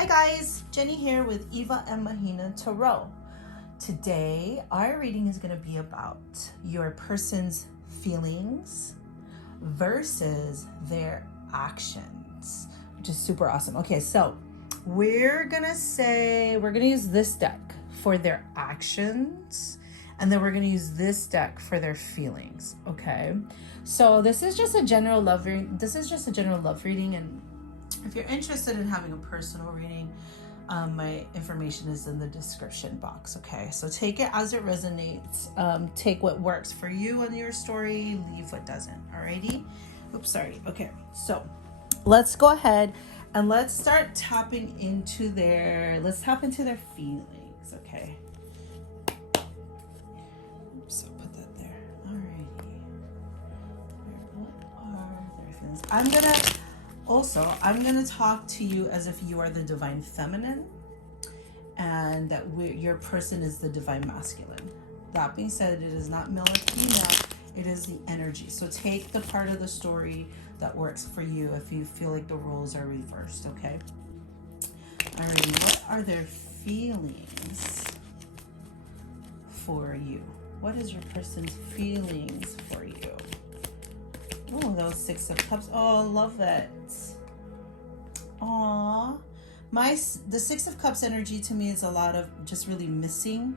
Hi guys, Jenny here with 𝔽𝕳𝕃𝕃𝕃. Today our reading is going to be about your person's feelings versus their actions, which is super awesome. Okay, so we're gonna use this deck for their actions, and then we're gonna use this deck for their feelings. Okay, so this is just a general love reading. And if you're interested in having a personal reading, my information is in the description box. Okay, so take it as it resonates. Take what works for you and your story, leave what doesn't. Alrighty. Oops, sorry. Okay, so let's go ahead and let's start tapping into their feelings. Okay. Oops, I'll put that there. Alrighty. What are their feelings? I'm gonna talk to you as if you are the divine feminine, and that your person is the divine masculine. That being said, it is not male or female, it is the energy. So take the part of the story that works for you if you feel like the roles are reversed, okay? Alright, what are their feelings for you? What is your person's feelings for you? Oh, those Six of Cups. Oh, love it. Aww. The Six of Cups energy to me is a lot of just really missing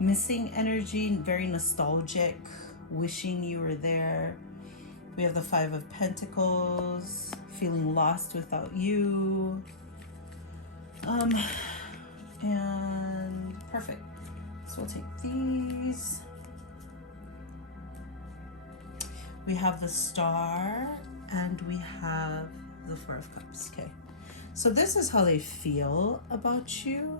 energy, very nostalgic, wishing you were there. We have the Five of Pentacles, feeling lost without you. And perfect. So we'll take these. We have the Star, and we have the Four of Cups. Okay, so this is how they feel about you.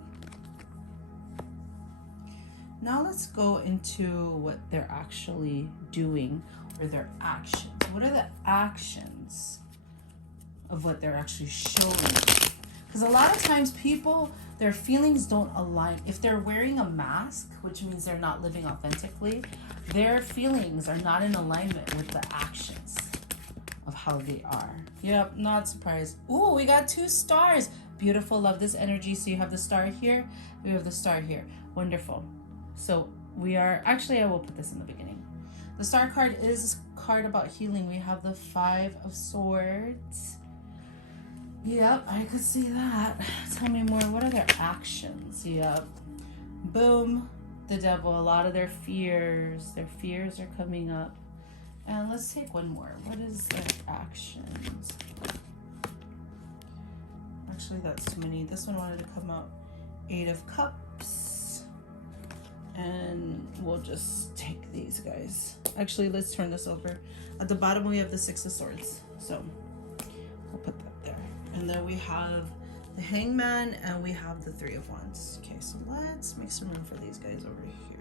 Now let's go into what they're actually doing, or their actions. What are the actions of what they're actually showing? Because a lot of times people, their feelings don't align. If they're wearing a mask, which means they're not living authentically, their feelings are not in alignment with the actions of how they are. Yep, not surprised. Ooh, we got two stars. Beautiful, love this energy. So you have the star here, we have the star here. Wonderful. So we are, actually I will put this in the beginning. The star card is a card about healing. We have the Five of Swords. Yep, I could see that. Tell me more. What are their actions? Yep. Boom. The Devil. A lot of their fears. Their fears are coming up. And let's take one more. What is their actions? Actually, that's too many. This one wanted to come out. Eight of Cups. And we'll just take these guys. Actually, let's turn this over. At the bottom, we have the Six of Swords. So we'll put that there. And then we have the Hangman, and we have the Three of Wands. Okay, so let's make some room for these guys over here.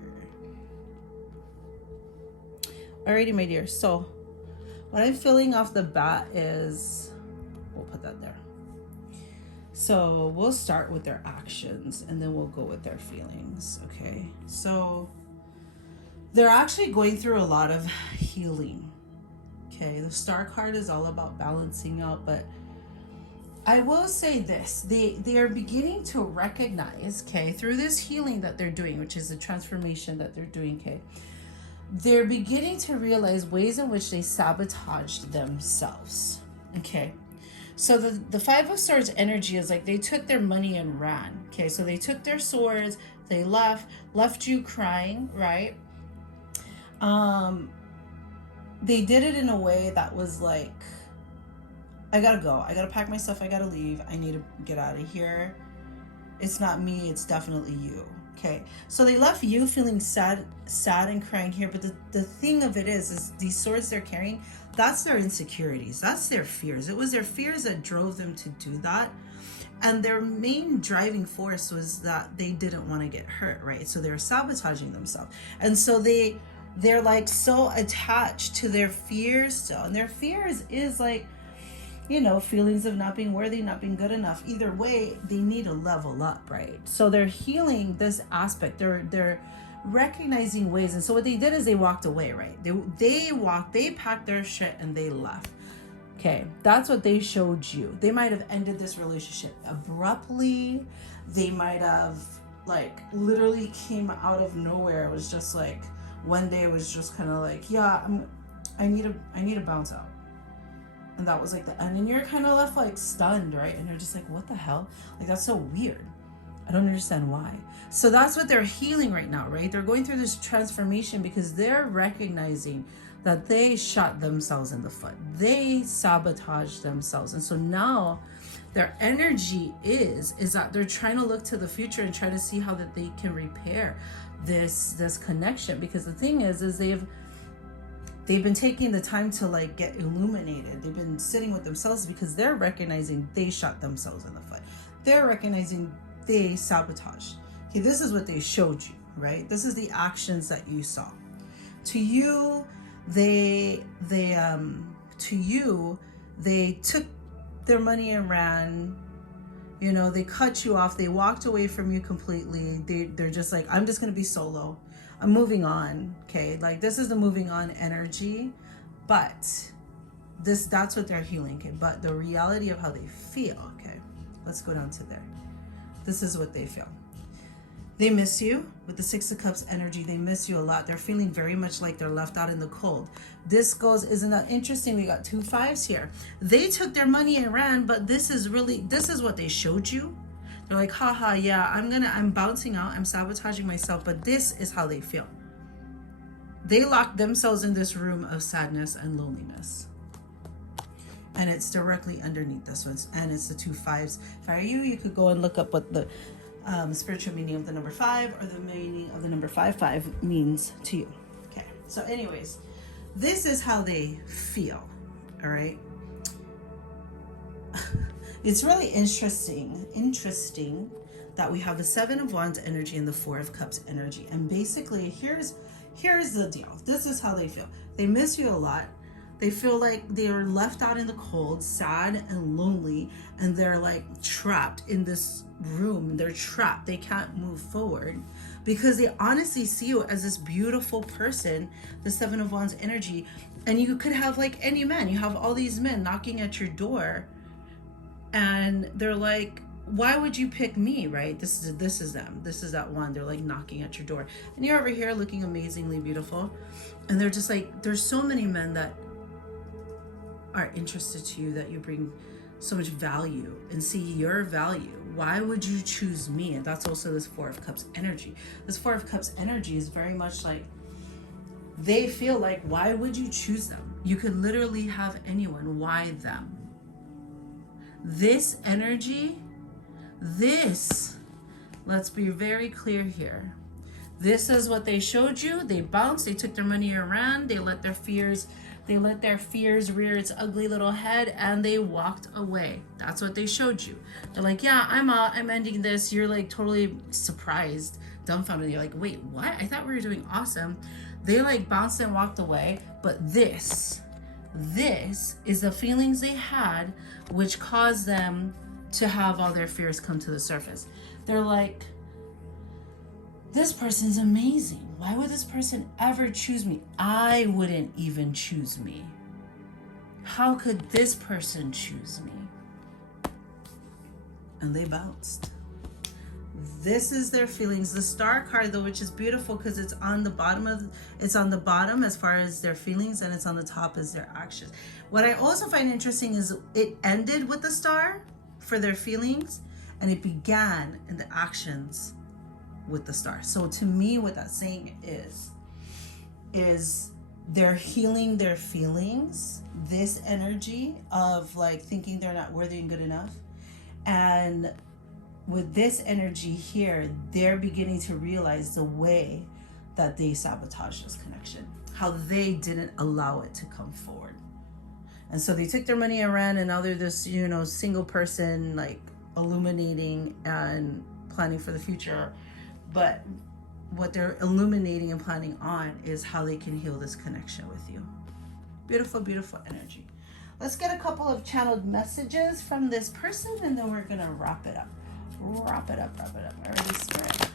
Alrighty, my dear. So what I'm feeling off the bat is, we'll put that there. So we'll start with their actions, and then we'll go with their feelings. Okay, so they're actually going through a lot of healing. Okay, the Star card is all about balancing out, but I will say this, they are beginning to recognize, okay, through this healing that they're doing, which is the transformation that they're doing, okay, they're beginning to realize ways in which they sabotaged themselves. Okay, so the Five of Swords energy is like they took their money and ran. Okay, so they took their swords, they left you crying, right? They did it in a way that was like, I gotta go. I gotta pack my stuff. I gotta leave. I need to get out of here. It's not me. It's definitely you. Okay. So they left you feeling sad and crying here. But the thing of it is these swords they're carrying, that's their insecurities. That's their fears. It was their fears that drove them to do that. And their main driving force was that they didn't want to get hurt, right? So they were sabotaging themselves. And so they're like so attached to their fears still. And their fears is like, you know, feelings of not being worthy, not being good enough. Either way, they need to level up, right? So they're healing this aspect. They're recognizing ways. And so what they did is they walked away, right? They packed their shit and they left. Okay, that's what they showed you. They might have ended this relationship abruptly. They might have like literally came out of nowhere. It was just like one day it was just kind of like, yeah, I need to bounce out. And that was like the end. And you're kind of left like stunned, right? And you're just like, what the hell? Like, that's so weird. I don't understand why. So that's what they're healing right now, right? They're going through this transformation because they're recognizing that they shot themselves in the foot. They sabotaged themselves. And so now their energy is that they're trying to look to the future and try to see how that they can repair this connection. Because the thing is they've been taking the time to like get illuminated. They've been sitting with themselves because they're recognizing they shot themselves in the foot. They're recognizing they sabotaged. Okay, this is what they showed you, right? This is the actions that you saw. To you, they took their money and ran. You know, they cut you off. They walked away from you completely. They're just like, I'm just gonna be solo. I'm moving on. Okay, like this is the moving on energy, but that's what they're healing. Okay, but the reality of how they feel. Okay, let's go down to there. This is what they feel. They miss you with the Six of Cups energy. They miss you a lot. They're feeling very much like they're left out in the cold. This isn't that interesting? We got 2 5s here. They took their money and ran, but this is what they showed you. They're like, haha, yeah, I'm bouncing out. I'm sabotaging myself, but this is how they feel. They locked themselves in this room of sadness and loneliness. And it's directly underneath this one. And it's the 2 5s. If I were you, you could go and look up what the spiritual meaning of the number 5 or the meaning of the number 5 means to you. Okay, so anyways, this is how they feel. All right. It's really interesting that we have the 7 of Wands energy and the 4 of Cups energy. And basically, here's the deal. This is how they feel. They miss you a lot. They feel like they are left out in the cold, sad and lonely, and they're like trapped in this room. They're trapped. They can't move forward because they honestly see you as this beautiful person, the 7 of Wands energy. And you could have like any man. You have all these men knocking at your door and they're like, why would you pick me, right? This is them. This is that one. They're like knocking at your door. And you're over here looking amazingly beautiful. And they're just like, there's so many men that are interested to you, that you bring so much value and see your value. Why would you choose me? And that's also this 4 of Cups energy. This 4 of Cups energy is very much like they feel like, why would you choose them? You could literally have anyone. Why them? This energy, let's be very clear here. This is what they showed you. They bounced, they took their money and ran, they let their fears rear its ugly little head, and they walked away. That's what they showed you. They're like, yeah, I'm out, I'm ending this. You're like totally surprised, dumbfounded. You're like, wait, what? I thought we were doing awesome. They like bounced and walked away. But this is the feelings they had, which caused them to have all their fears come to the surface. They're like, this person's amazing. Why would this person ever choose me? I wouldn't even choose me. How could this person choose me? And they bounced. This is their feelings. The Star card, though, which is beautiful because it's on the bottom as far as their feelings, and it's on the top as their actions. What I also find interesting is it ended with the Star for their feelings, and it began in the actions with the Star. So to me, what that's saying is they're healing their feelings, this energy of like thinking they're not worthy and good enough. And with this energy here, they're beginning to realize the way that they sabotaged this connection, how they didn't allow it to come forward. And so they took their money and ran, and now they're this, single person, like illuminating and planning for the future. But what they're illuminating and planning on is how they can heal this connection with you. Beautiful, beautiful energy. Let's get a couple of channeled messages from this person, and then we're gonna wrap it up. Wrap it up. Already spread.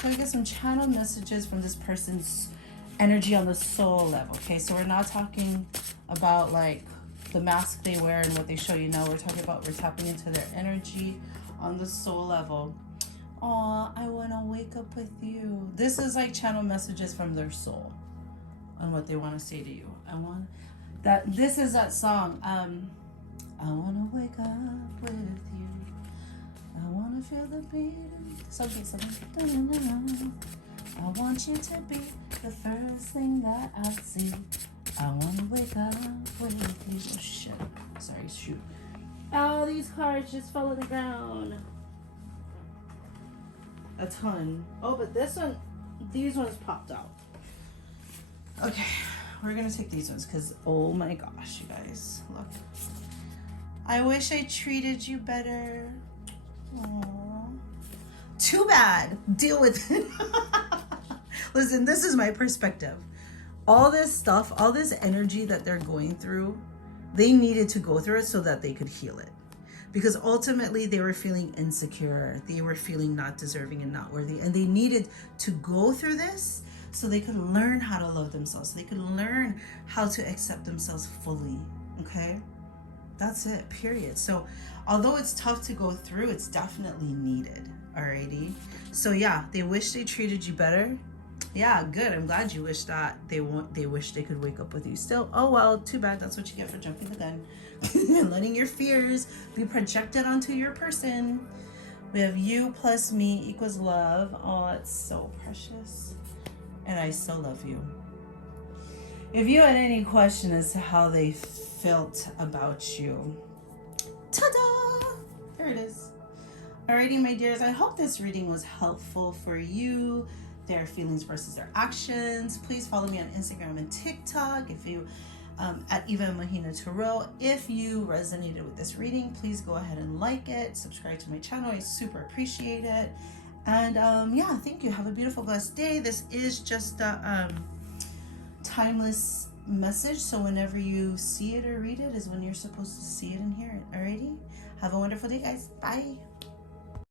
So I get some channeled messages from this person's energy on the soul level. Okay, so we're not talking about like the mask they wear and what they show you now. We're talking about we're tapping into their energy on the soul level. Oh, I want to wake up with you. This is like channel messages from their soul on what they want to say to you. I want that. This is that song. I want to wake up with you. I want to feel the beat. Something. I want you to be the first thing that I see. I want to wake up with you. Oh, shit. Sorry, shoot. Oh, these cards just fell on the ground. A ton. Oh, but this one, these ones popped out. Okay, we're gonna take these ones because, oh my gosh, you guys, look. I wish I treated you better. Aww. Too bad. Deal with it. Listen, this is my perspective. All this stuff, all this energy that they're going through, they needed to go through it so that they could heal it. Because ultimately they were feeling insecure. They were feeling not deserving and not worthy. And they needed to go through this so they could learn how to love themselves. So they could learn how to accept themselves fully. Okay? That's it, period. So although it's tough to go through, it's definitely needed. Alrighty? So yeah, they wish they treated you better. Yeah, good. I'm glad you wish that. They wish they could wake up with you still. Oh well, too bad. That's what you get for jumping the gun. And letting your fears be projected onto your person. We have you plus me equals love. Oh, it's so precious. And I so love you. If you had any question as to how they felt about you, ta-da! There it is. Alrighty, my dears. I hope this reading was helpful for you. Their feelings versus their actions. Please follow me on Instagram and TikTok if you at 𝔪𝕃𝕃𝕃. If you resonated with this reading, please go ahead and like it, subscribe to my channel. I super appreciate it. And yeah, thank you. Have a beautiful, blessed day. This is just a timeless message, so whenever you see it or read it is when you're supposed to see it and hear it. Alrighty, have a wonderful day, guys. Bye.